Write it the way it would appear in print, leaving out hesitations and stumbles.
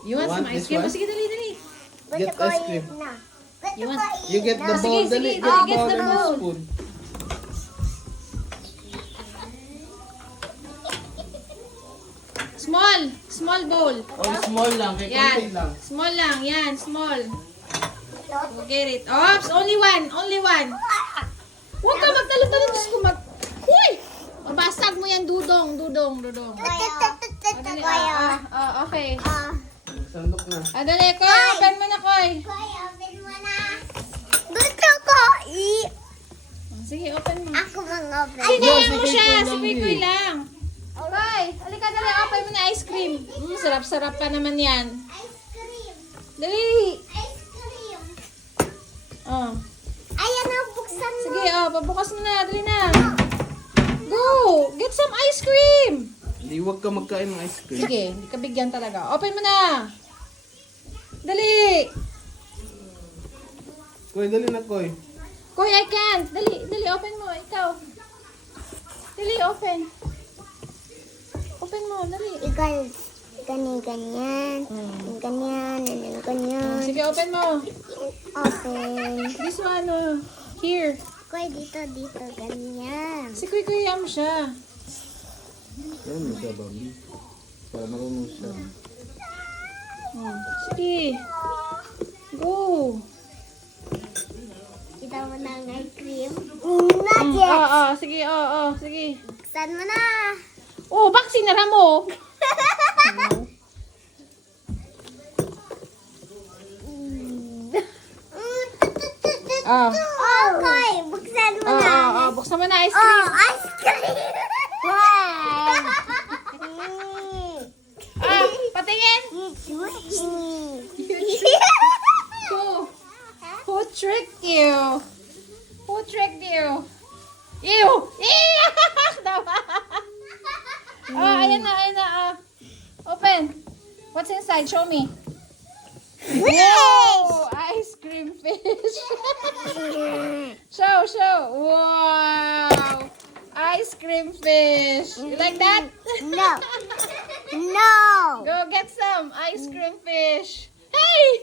You want some ice cream? Sige, dali, dali. Get ice cream. You want? You get the Sige, bowl. sige, Dali, sige, get the get bowl the and the bowl. spoon. Small. Small bowl. Oh, small lang. Kaya konti Yan. lang. Small lang. Yan, small. Go get it. Oops, only one. Only one. Huwag ka magtalon-talon. Diyos ko mag... Uy! Mabasag mo yan, dudong. Dudong, dudong. Dali, okay. Sandok na. Dali, Koy. Open mo na, Koy. Sige, open mo. Sinayan mo siya. Si Kuy lang. Alright. Halika, dali. Open mo na ice cream. Sarap-sarap pa naman yan. Dali. Oh. Sige, pabukas mo na. Dali na. Go! Get some ice cream! Hindi, huwag ka magkain ng ice cream. Sige, hindi ka bigyan talaga. Open mo na! Dali! Koy, dali na, Koy. Koy, I can't! Dali, dali, open mo. Ikaw. Dali, open. Open mo, dali. Ganyan. Ganyan. Sige, open mo. Open. This one, here. Koy, dito, ganyan. Si Kuy mo siya. Yan mo siya, Bobby. Para marunong siya. Sige. Go. Kita mo na ang ice cream. Sige, sige. Buksan mo na. Oh, bak sinara mo. Okay, buksan mo na. Buksan mo na ice cream. Ice cream. Wow. Patingin. Who tricked you? Who tricked you? Ew! Ew! Ayan na. Open. What's inside? Show me. Wow! Ice cream fish. Show. Wow! Ice cream fish. You like that? No. Go get some ice cream fish. Hey!